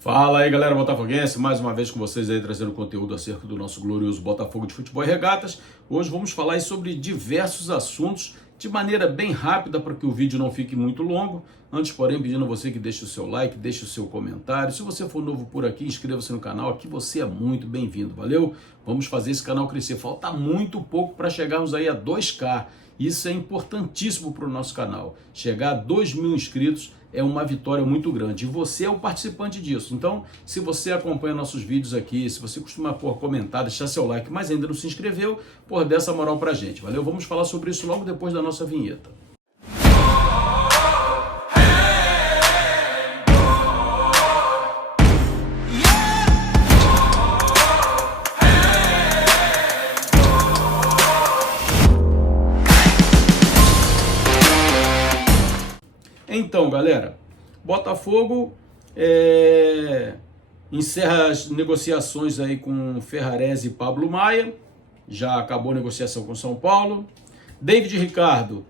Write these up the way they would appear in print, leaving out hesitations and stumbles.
Fala aí, galera botafoguense, mais uma vez com vocês aí trazendo conteúdo acerca do nosso glorioso Botafogo de Futebol e Regatas. Hoje vamos falar aí sobre diversos assuntos de maneira bem rápida para que o vídeo não fique muito longo. Antes, porém, pedindo a você que deixe o seu like, deixe o seu comentário. Se você for novo por aqui, inscreva-se no canal, aqui você é muito bem-vindo, valeu? Vamos fazer esse canal crescer, falta muito pouco para chegarmos aí a 2K. Isso é importantíssimo para o nosso canal. Chegar a 2.000 inscritos é uma vitória muito grande. E você é o participante disso. Então, se você acompanha nossos vídeos aqui, se você costuma comentar, deixar seu like, mas ainda não se inscreveu, dê essa moral pra gente, valeu? Vamos falar sobre isso logo depois da nossa vinheta. Então, galera, Botafogo encerra as negociações aí com Ferrarese e Pablo Maia. Já acabou a negociação com São Paulo. David Ricardo,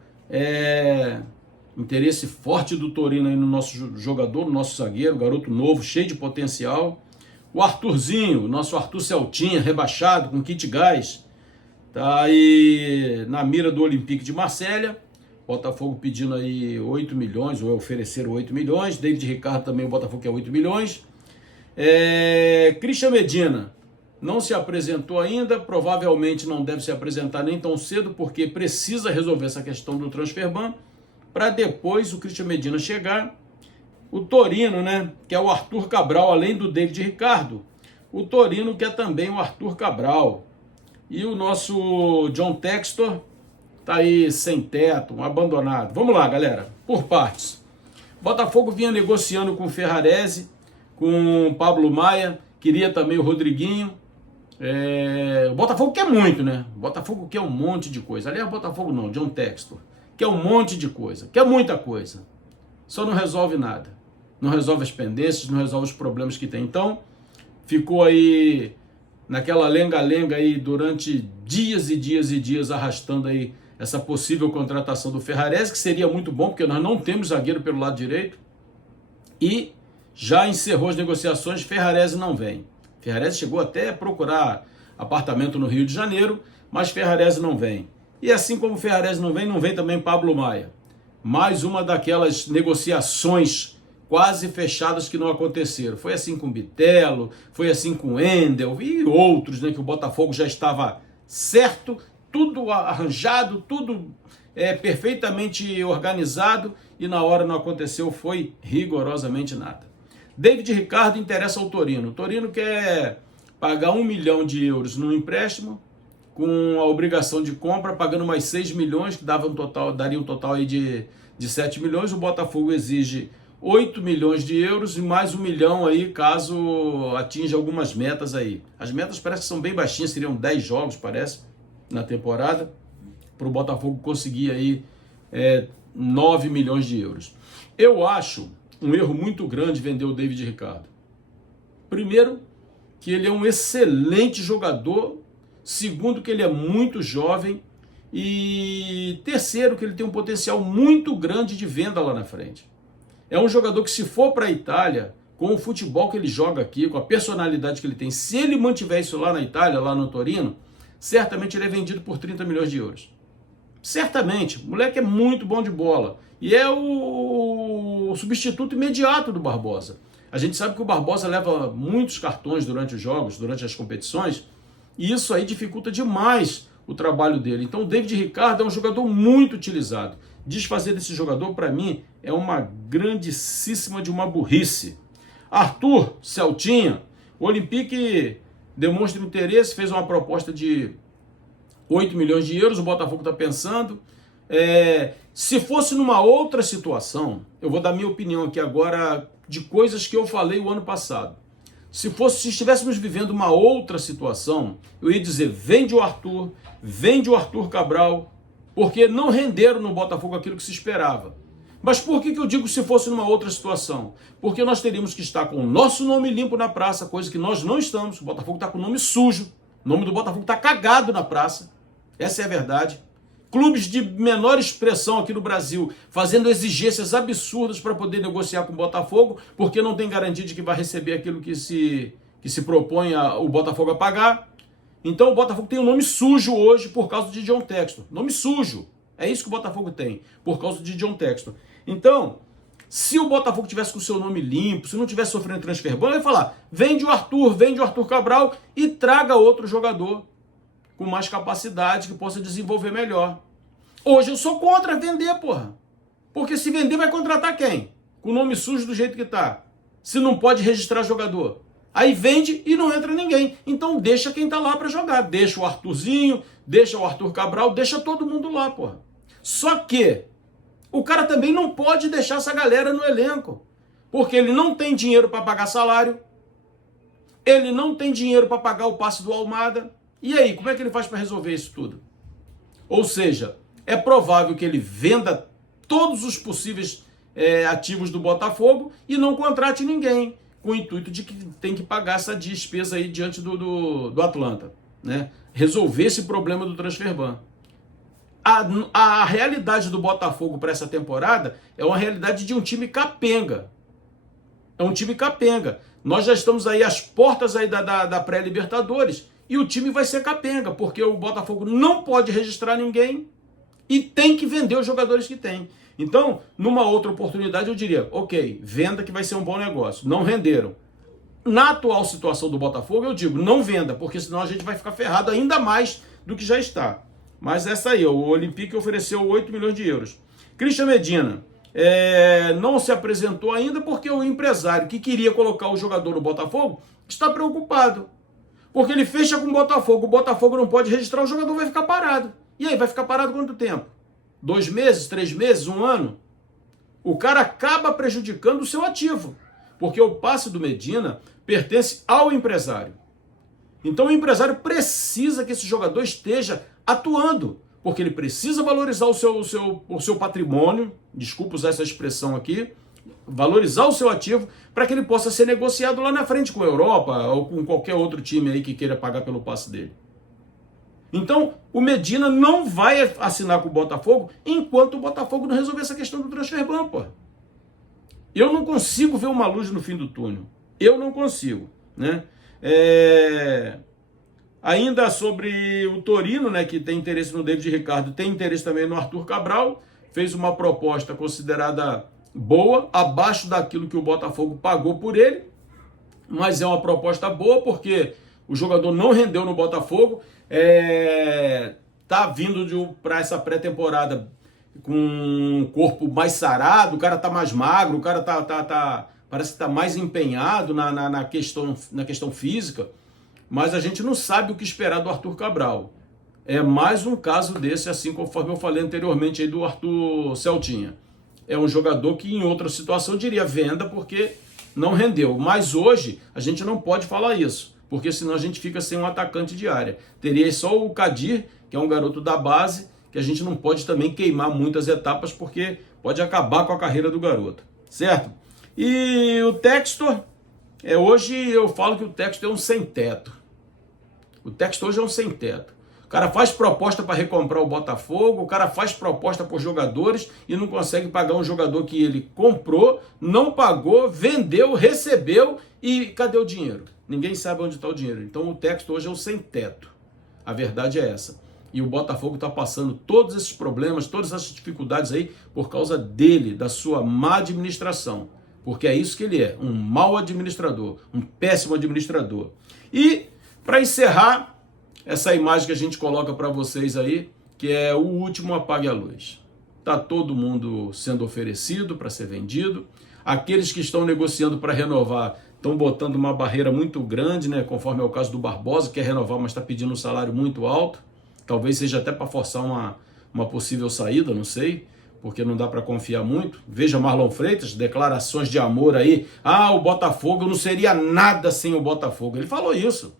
interesse forte do Torino aí no nosso jogador, no nosso zagueiro, garoto novo, cheio de potencial. O Arthurzinho, nosso Arthur Celtinha, rebaixado, com kit gás, tá aí na mira do Olympique de Marselha. Botafogo pedindo aí 8 milhões, ou ofereceram 8 milhões. David Ricardo também, o Botafogo quer 8 milhões. Christian Medina não se apresentou ainda, provavelmente não deve se apresentar nem tão cedo, porque precisa resolver essa questão do transfer ban, para depois o Christian Medina chegar. O Torino, né, que é o Arthur Cabral, além do David Ricardo, o Torino quer também o Arthur Cabral. E o nosso John Textor tá aí sem teto, abandonado. Vamos lá, galera, por partes. Botafogo vinha negociando com o Ferrarese, com o Pablo Maia, queria também o Rodriguinho. O Botafogo quer muito, né? O Botafogo quer um monte de coisa. Aliás, o Botafogo não, John Textor. Quer um monte de coisa, quer muita coisa. Só não resolve nada. Não resolve as pendências, não resolve os problemas que tem. Então, ficou aí naquela lenga-lenga aí durante dias e dias e dias, arrastando aí essa possível contratação do Ferrarese, que seria muito bom, porque nós não temos zagueiro pelo lado direito. E já encerrou as negociações, Ferrarese não vem. Ferrarese chegou até a procurar apartamento no Rio de Janeiro, mas Ferrarese não vem. E assim como Ferrarese não vem também Pablo Maia. Mais uma daquelas negociações quase fechadas que não aconteceram. Foi assim com Bitelo, foi assim com Endel e outros, né, que o Botafogo já estava certo, tudo arranjado, tudo perfeitamente organizado, e na hora não aconteceu, foi rigorosamente nada. David Ricardo interessa ao Torino. O Torino quer pagar 1 milhão de euros no empréstimo, com a obrigação de compra, pagando mais 6 milhões, que daria um total aí de 7 milhões. O Botafogo exige 8 milhões de euros e mais 1 milhão aí, caso atinja algumas metas aí. As metas parece que são bem baixinhas, seriam 10 jogos, parece, na temporada, para o Botafogo conseguir aí 9 milhões de euros. Eu acho um erro muito grande vender o David Ricardo. Primeiro, que ele é um excelente jogador. Segundo, que ele é muito jovem. E terceiro, que ele tem um potencial muito grande de venda lá na frente. É um jogador que, se for para a Itália, com o futebol que ele joga aqui, com a personalidade que ele tem, se ele mantiver isso lá na Itália, lá no Torino, certamente ele é vendido por 30 milhões de euros. Certamente. O moleque é muito bom de bola. E é o substituto imediato do Barbosa. A gente sabe que o Barbosa leva muitos cartões durante os jogos, durante as competições, e isso aí dificulta demais o trabalho dele. Então o David Ricardo é um jogador muito utilizado. Desfazer desse jogador, para mim, é uma grandíssima de uma burrice. Arthur Celtinha, o Olympique demonstra interesse, fez uma proposta de 8 milhões de euros, o Botafogo está pensando. Se fosse numa outra situação, eu vou dar minha opinião aqui agora de coisas que eu falei o ano passado. Se estivéssemos vivendo uma outra situação, eu ia dizer, vende o Arthur Cabral, porque não renderam no Botafogo aquilo que se esperava. Mas por que eu digo se fosse numa outra situação? Porque nós teríamos que estar com o nosso nome limpo na praça, coisa que nós não estamos. O Botafogo está com o nome sujo, o nome do Botafogo está cagado na praça. Essa é a verdade. clubes de menor expressão aqui no Brasil fazendo exigências absurdas para poder negociar com o Botafogo, porque não tem garantia de que vai receber aquilo que se propõe o Botafogo a pagar. Então o Botafogo tem um nome sujo hoje por causa de John Textor. Nome sujo. É isso que o Botafogo tem, por causa de John Textor. Então, se o Botafogo tivesse com o seu nome limpo, se não tivesse sofrendo transfer ban, ele ia falar, vende o Arthur Cabral e traga outro jogador com mais capacidade, que possa desenvolver melhor. Hoje eu sou contra vender, porra. Porque se vender vai contratar quem? Com o nome sujo do jeito que tá. Se não pode registrar jogador. Aí vende e não entra ninguém. Então deixa quem tá lá para jogar. Deixa o Arthurzinho, deixa o Arthur Cabral, deixa todo mundo lá, porra. Só que o cara também não pode deixar essa galera no elenco. Porque ele não tem dinheiro para pagar salário. Ele não tem dinheiro para pagar o passe do Almada. E aí, como é que ele faz para resolver isso tudo? Ou seja, é provável que ele venda todos os possíveis ativos do Botafogo e não contrate ninguém, com o intuito de que tem que pagar essa despesa aí diante do Atlanta, né? Resolver esse problema do transfer ban. A realidade do Botafogo para essa temporada é uma realidade de um time capenga. É um time capenga. Nós já estamos aí às portas aí da pré-Libertadores e o time vai ser capenga, porque o Botafogo não pode registrar ninguém e tem que vender os jogadores que tem. Então, numa outra oportunidade, eu diria, ok, venda que vai ser um bom negócio. Não renderam. Na atual situação do Botafogo, eu digo, não venda, porque senão a gente vai ficar ferrado ainda mais do que já está. Mas essa aí, o Olympique ofereceu 8 milhões de euros. Christian Medina não se apresentou ainda porque o empresário que queria colocar o jogador no Botafogo está preocupado. Porque ele fecha com o Botafogo não pode registrar, o jogador vai ficar parado. E aí, vai ficar parado quanto tempo? 2 meses, 3 meses, 1 ano? O cara acaba prejudicando o seu ativo, porque o passe do Medina pertence ao empresário. Então o empresário precisa que esse jogador esteja atuando, porque ele precisa valorizar o seu patrimônio, desculpa usar essa expressão aqui, valorizar o seu ativo para que ele possa ser negociado lá na frente com a Europa ou com qualquer outro time aí que queira pagar pelo passe dele. Então, o Medina não vai assinar com o Botafogo enquanto o Botafogo não resolver essa questão do transfer ban, pô. Eu não consigo ver uma luz no fim do túnel. Eu não consigo, né? Ainda sobre o Torino, né, que tem interesse no David Ricardo, tem interesse também no Arthur Cabral, fez uma proposta considerada boa, abaixo daquilo que o Botafogo pagou por ele, mas é uma proposta boa porque o jogador não rendeu no Botafogo, tá vindo para essa pré-temporada com um corpo mais sarado, o cara tá mais magro, o cara parece que tá mais empenhado na questão física, mas a gente não sabe o que esperar do Arthur Cabral. É mais um caso desse, assim conforme eu falei anteriormente aí do Arthur Celtinha. É um jogador que em outra situação eu diria venda porque não rendeu. Mas hoje a gente não pode falar isso, porque senão a gente fica sem um atacante de área. Teria só o Kadir, que é um garoto da base, que a gente não pode também queimar muitas etapas, porque pode acabar com a carreira do garoto, certo? E o Textor, hoje eu falo que o Textor é um sem-teto. O Textor hoje é um sem-teto. O cara faz proposta para recomprar o Botafogo, o cara faz proposta por jogadores e não consegue pagar um jogador que ele comprou, não pagou, vendeu, recebeu e cadê o dinheiro? Ninguém sabe onde está o dinheiro. Então o Textor hoje é um sem-teto. A verdade é essa. E o Botafogo está passando todos esses problemas, todas essas dificuldades aí por causa dele, da sua má administração. Porque é isso que ele é, um mau administrador, um péssimo administrador. E para encerrar, essa imagem que a gente coloca para vocês aí, que é o último apague a luz. Está todo mundo sendo oferecido para ser vendido. Aqueles que estão negociando para renovar estão botando uma barreira muito grande, né? Conforme é o caso do Barbosa, que quer renovar, mas está pedindo um salário muito alto. Talvez seja até para forçar uma possível saída, não sei, porque não dá para confiar muito. Veja Marlon Freitas, declarações de amor aí. Ah, o Botafogo, eu não seria nada sem o Botafogo. Ele falou isso.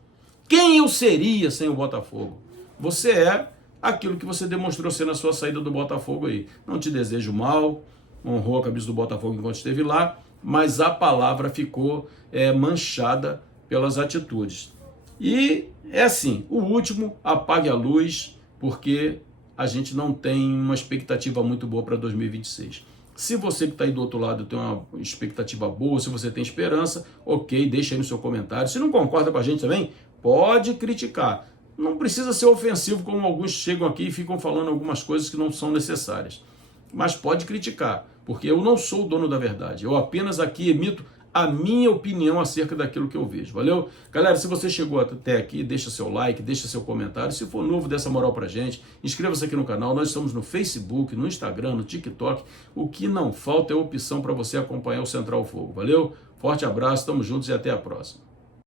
Quem eu seria sem o Botafogo? Você é aquilo que você demonstrou ser na sua saída do Botafogo aí. Não te desejo mal, honrou a camisa do Botafogo enquanto esteve lá, mas a palavra ficou manchada pelas atitudes. E é assim, o último, apague a luz, porque a gente não tem uma expectativa muito boa para 2026. Se você que está aí do outro lado tem uma expectativa boa, se você tem esperança, ok, deixa aí no seu comentário. Se não concorda com a gente também, pode criticar. Não precisa ser ofensivo, como alguns chegam aqui e ficam falando algumas coisas que não são necessárias. Mas pode criticar, porque eu não sou o dono da verdade. Eu apenas aqui emito a minha opinião acerca daquilo que eu vejo. Valeu? Galera, se você chegou até aqui, deixa seu like, deixa seu comentário. Se for novo, dê essa moral pra gente. Inscreva-se aqui no canal. Nós estamos no Facebook, no Instagram, no TikTok. O que não falta é opção para você acompanhar o Central Fogo. Valeu? Forte abraço, tamo juntos e até a próxima.